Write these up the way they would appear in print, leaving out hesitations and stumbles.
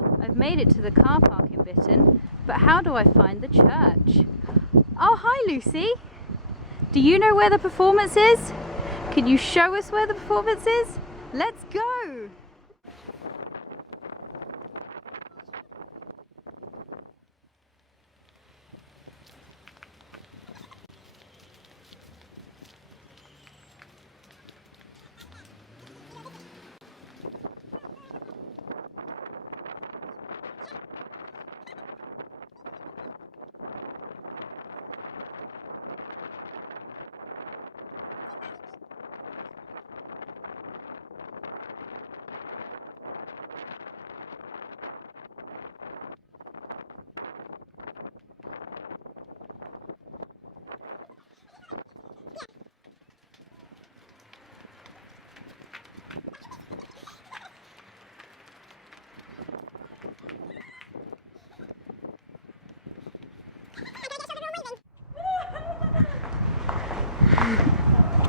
Well, I've made it to the car park in Bitterne, but how do I find the church? Oh, hi Lucy! Do you know where the performance is? Can you show us where the performance is? Let's go!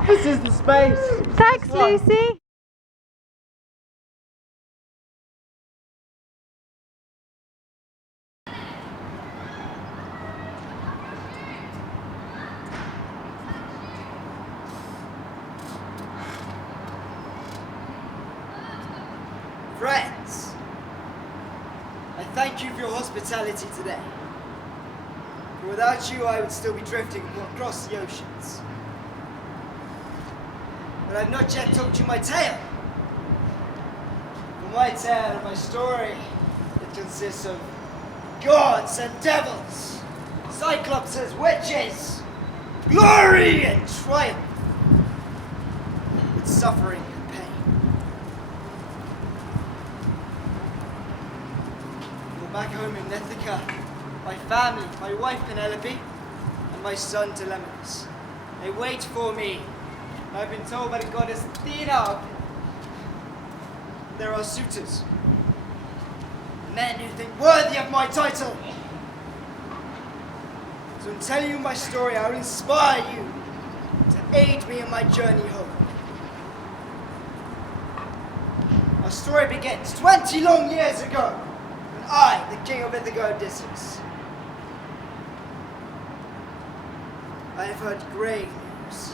This is the space! Thanks, Lucy! Friends, I thank you for your hospitality today. For without you, I would still be drifting across the oceans. But I've not yet told you my tale. For my tale and my story, it consists of gods and devils, cyclopses, witches, glory and triumph, with suffering and pain. You're back home in Ithaca, my family, my wife Penelope, and my son Telemachus. They wait for me. I've been told by the goddess Athena there are suitors, men who think worthy of my title. So in telling you my story, I will inspire you to aid me in my journey home. Our story begins 20 long years ago, when I, the king of Ithaca, Odysseus. I have heard grave news.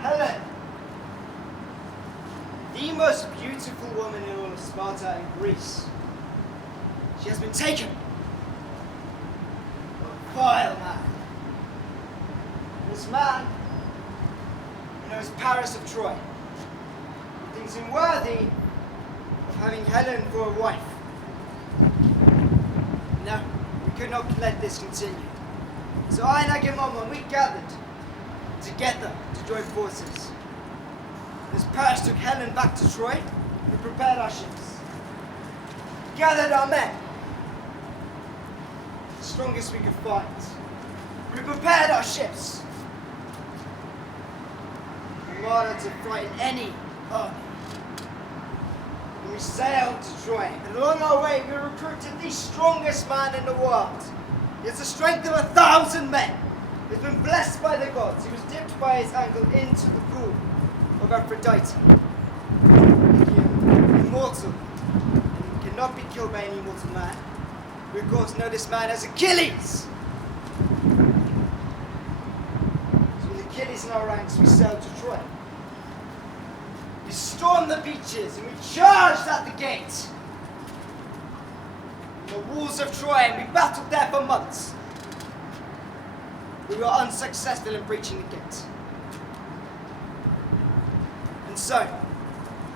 Helen, the most beautiful woman in all of Sparta and Greece. She has been taken by a vile man. This man, who knows Paris of Troy, thinks him worthy of having Helen for a wife. No, we could not let this continue. So I and Agamemnon, we gathered together to join forces. As Paris took Helen back to Troy, we prepared our ships, gathered our men, the strongest we could find. We prepared our ships in order to frighten any army. And we sailed to Troy, and along our way we recruited the strongest man in the world. He has the strength of 1,000 men. He's been blessed by the gods. He was dipped by his ankle into the pool of Aphrodite. Immortal, and cannot be killed by any mortal man. We of course know this man as Achilles. So with Achilles in our ranks, we sailed to Troy. We stormed the beaches and we charged at the gate. The walls of Troy, and we battled there for months. We were unsuccessful in breaching the gate. And so,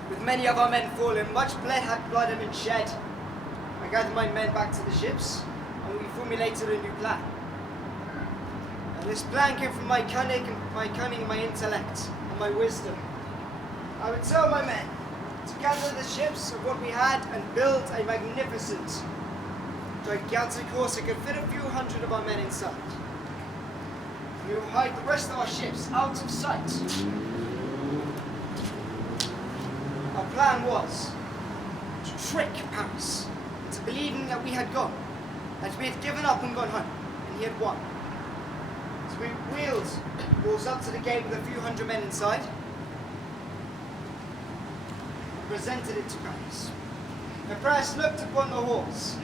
with many of our men fallen, much blood had been shed. I gathered my men back to the ships, and we formulated a new plan. And this plan came from my cunning and my intellect, and my wisdom. I would tell my men to gather the ships of what we had and build a magnificent, gigantic horse that could fit a few hundred of our men inside. We will hide the rest of our ships out of sight. Our plan was to trick Paris into believing that we had gone, that we had given up and gone home, and he had won. So we wheeled walls up to the gate with a few hundred men inside, and presented it to Paris. Press looked upon the horse.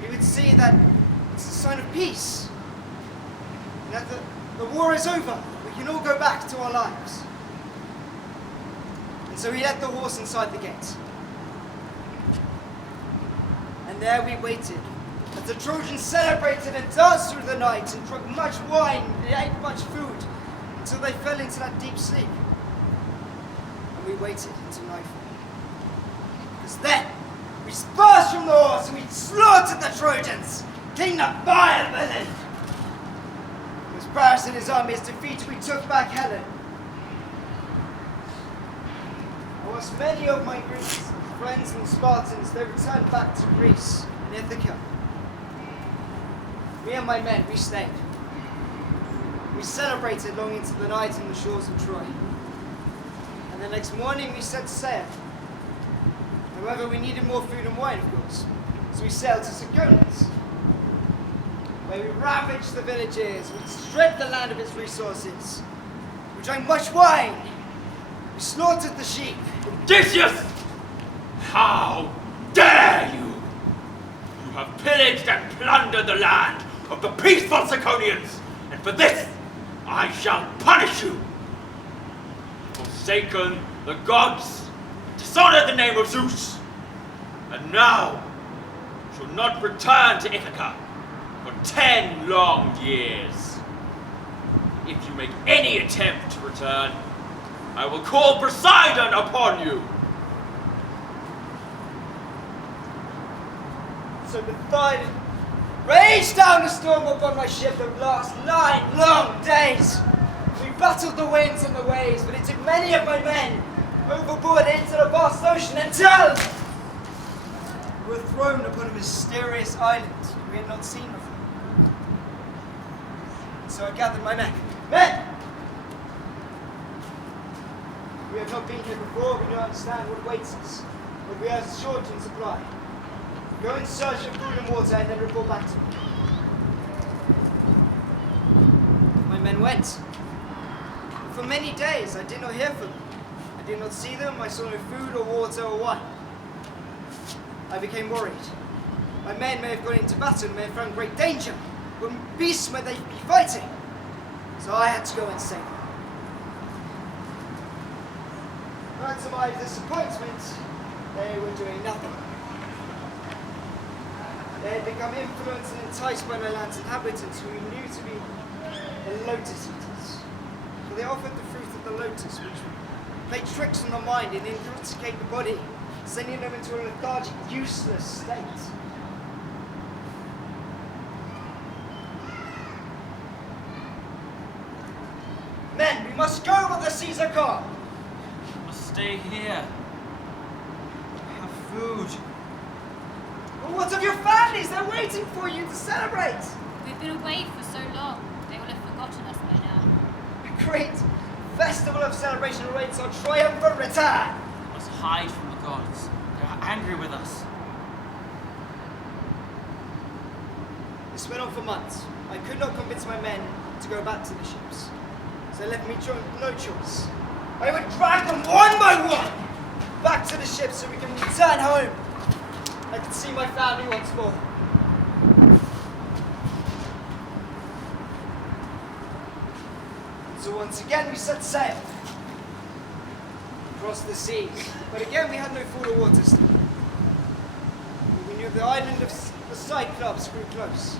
He would see that it's a sign of peace. And that the war is over. We can all go back to our lives. And so he led the horse inside the gate. And there we waited, as the Trojans celebrated and danced through the night and drank much wine and ate much food until they fell into that deep sleep. And we waited until nightfall. Because then we burst from the horse and we slaughtered the Trojans, King the vile villain. As Paris and his army is defeated, we took back Helen. And whilst many of my Greeks, friends and Spartans, they returned back to Greece and Ithaca, me and my men, we stayed. We celebrated long into the night on the shores of Troy. And the next morning we set sail. However, we needed more food and wine, of course. So we sailed to Sagonas, where we ravaged the villages, we stripped the land of its resources. We drank much wine. We slaughtered the sheep. Odysseus! How dare you! You have pillaged and plundered the land of the peaceful Siconians, and for this I shall punish you. Forsaken the gods, dishonored the name of Zeus, and now shall not return to Ithaca for 10 long years. If you make any attempt to return, I will call Poseidon upon you. So Poseidon raged down a storm upon my ship that would last 9 long days. We battled the winds and the waves, but it took many of my men overboard into the vast ocean until we were thrown upon a mysterious island we had not seen before. So I gathered my men. Men! We have not been here before, we don't understand what awaits us, but we are short in supply. Go in search of food and water and then report back to me. My men went. For many days I did not hear from them. I did not see them, I saw no food or water or wine. I became worried. My men may have gone into battle and may have found great danger. What beasts might they be fighting? So I had to go and save them. But to my disappointment, they were doing nothing. They had become influenced and enticed by my land's inhabitants, who we knew to be the lotus eaters. For they offered the fruit of the lotus, which would play tricks on the mind and intoxicate the body, sending them into a lethargic, useless state. Men, we must go while the seas are calm. We must stay here. Have food. Well, what of your families? They're waiting for you to celebrate. We've been away for so long, they will have forgotten us by now. A great festival of celebration awaits our triumphant return. We must hide from the gods. They're angry with us. This went on for months. I could not convince my men to go back to the ships. So they left me no choice. I would drag them one by one back to the ships so we can return home. I could see my family once more. So once again we set sail across the seas. But again we had no food or water still. We knew the island of the Cyclops grew close.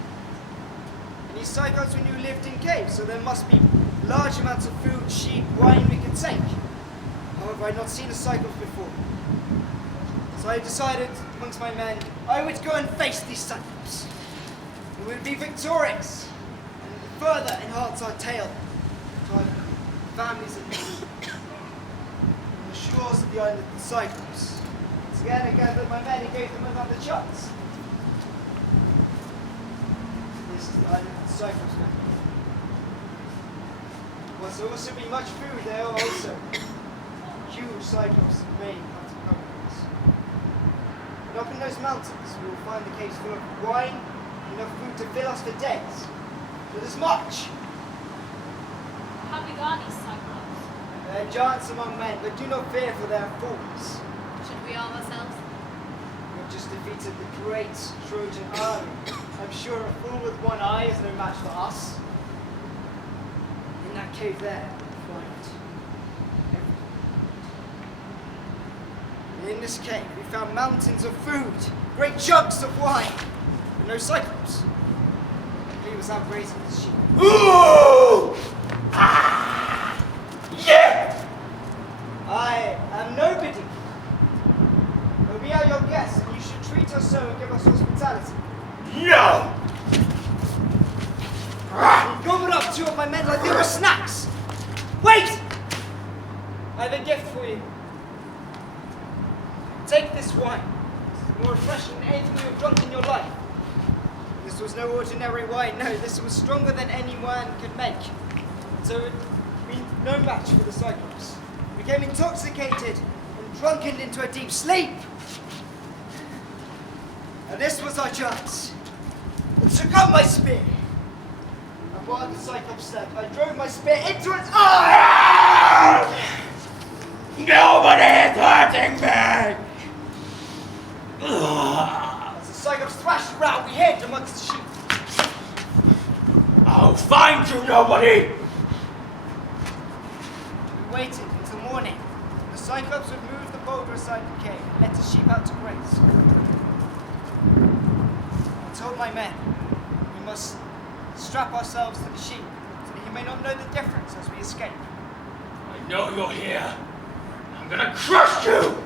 And these Cyclops we knew lived in caves, so there must be large amounts of food, sheep, wine we could take. However, I had not seen a Cyclops before. So I decided, amongst my men, I would go and face these Cyclops. And we would be victorious, and further enhance our tale to our families and on the shores of the island of the Cyclops. So again, I gathered my men and gave them another chance. This is the island of the Cyclops now. Whilst there will also be much food, there are also huge Cyclops main hunting companies. And up in those mountains, we will find the caves full of wine, enough food to fill us for days. So there's much. How big are these Cyclops? They are giants among men, but do not fear, for they are fools. Should we arm ourselves? We've just defeated the great Trojan army. I'm sure a fool with one eye is no match for us. In that cave there, we'll find everything. In this cave, we found mountains of food, great jugs of wine, but no Cyclops. He was out grazing his sheep. Ooh! Ah! Yeah! I am nobody. But we are your guests, and you should treat us so and give us hospitality. No! He gobbled up two of my men like they were snacks. Wait! I have a gift for you. Take this wine. It's more refreshing than anything you have drunk in your life. This was no ordinary wine, no, this was stronger than any wine could make. So it would be no match for the Cyclops. We became intoxicated and drunken into a deep sleep. And this was our chance. I took up my spear. And while the Cyclops slept, I drove my spear into its eye! Nobody is hurting me! As the Cyclops thrashed around, we hid amongst the sheep. I'll find you, nobody! We waited until morning. The Cyclops would move the boulder aside the cave and let the sheep out to graze. I told my men, we must strap ourselves to the sheep so that he may not know the difference as we escape. I know you're here. I'm gonna crush you!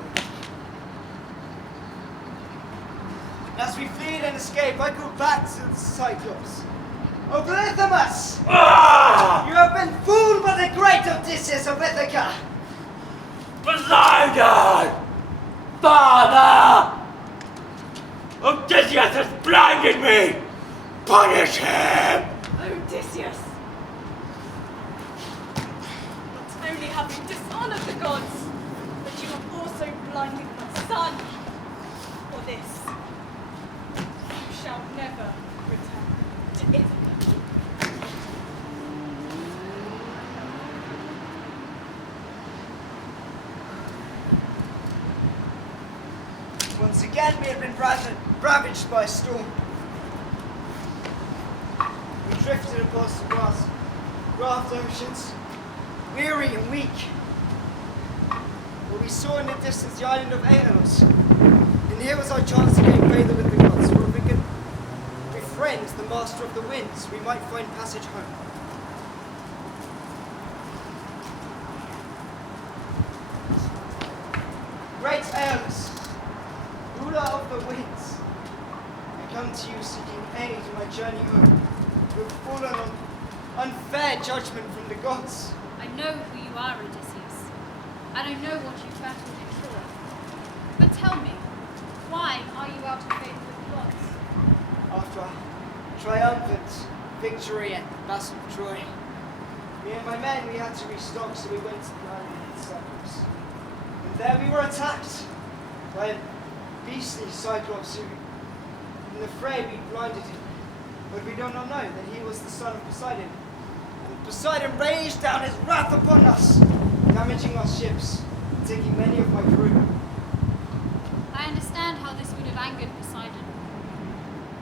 As we fled and escaped, I called back to the Cyclops. O Glythamus! Ah! You have been fooled by the great Odysseus of Ithaca! Poseidon! Father! Odysseus has blinded me! Punish him! Odysseus! Not only have you dishonored the gods, but you have also blinded my son. For this, you shall never return to Ithaca. Once again, we had been ravaged by a storm. We drifted across the grassed oceans, weary and weak. But we saw in the distance the island of Aenos. And here was our chance to gain favour with the gods, for if we could befriend the master of the winds, we might find passage home. Great Aeolus, ruler of the winds, I come to you seeking aid in my journey home. You have fallen on unfair judgment from the gods. I know who you are, Odysseus, and I know what you've battled in Troy. But tell me, why are you out of favour with the gods? After a triumphant victory at the Battle of Troy, me and my men, we had to restock, so we went to the island of Cyprus. And there we were attacked by a beastly Cyclops who, in the fray, we blinded him. But we do not know that he was the son of Poseidon. And Poseidon raised down his wrath upon us, damaging our ships, and taking many of my crew. I understand how this would have angered Poseidon,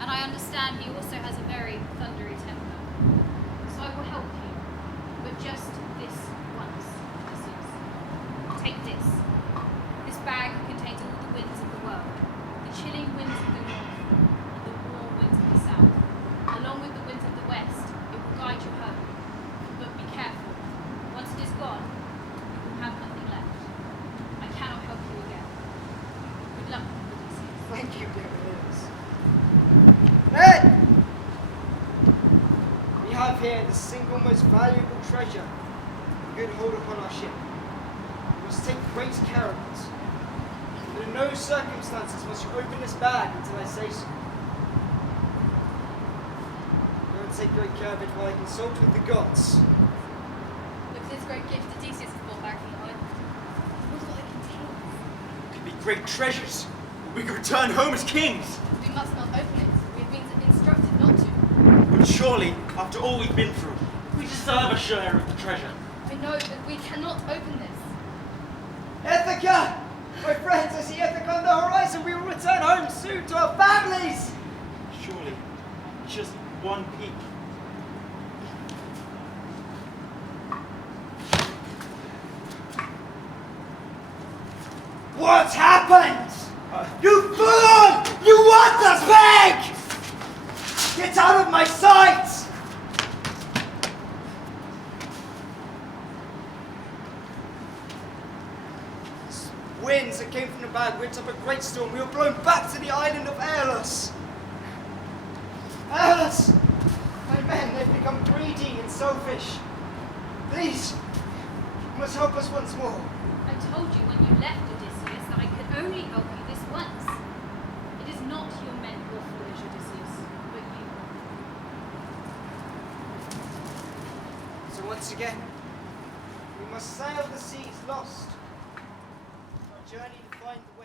and I understand he also has a very thundery temper. So I will help you, but just this once, Odysseus. Take this. This bag contains all the winds of the world, the chilling winds of the north, and the warm winds of the south. Along with the winds of the west, it will guide you home. But be careful. Once it is gone, you will have nothing left. I cannot help you again. Good luck, Odysseus. Thank you, dear Aeneas. Men! We have here the single most valuable treasure we could hold upon our ship. We must take great care of it. But in no circumstances must you open this bag until I say so. Don't take great care of it while I consult with the gods. Look at this great gift Odysseus has brought back from the island. Look what it contains. Could be great treasures. We could return home as kings. We must not open it. We have been instructed not to. But surely, after all we've been through, we deserve a share of the treasure. I know, but we cannot open this. Ithaca! my friends, I see Ithaca on the horizon. We will return home soon to our families. Surely, just one peek. What's happened? You fool! You worthless pig! Get out of my sight! Winds that came from the bag whipped up a great storm. We were blown back to the island of Airless. Airless! My men, they've become greedy and selfish. Please, you must help us once more. I told you when you left Odysseus that I could only help you this once. It is not your men who are foolish, Odysseus, but you. So once again, we must sail the seas lost. Our journey to find the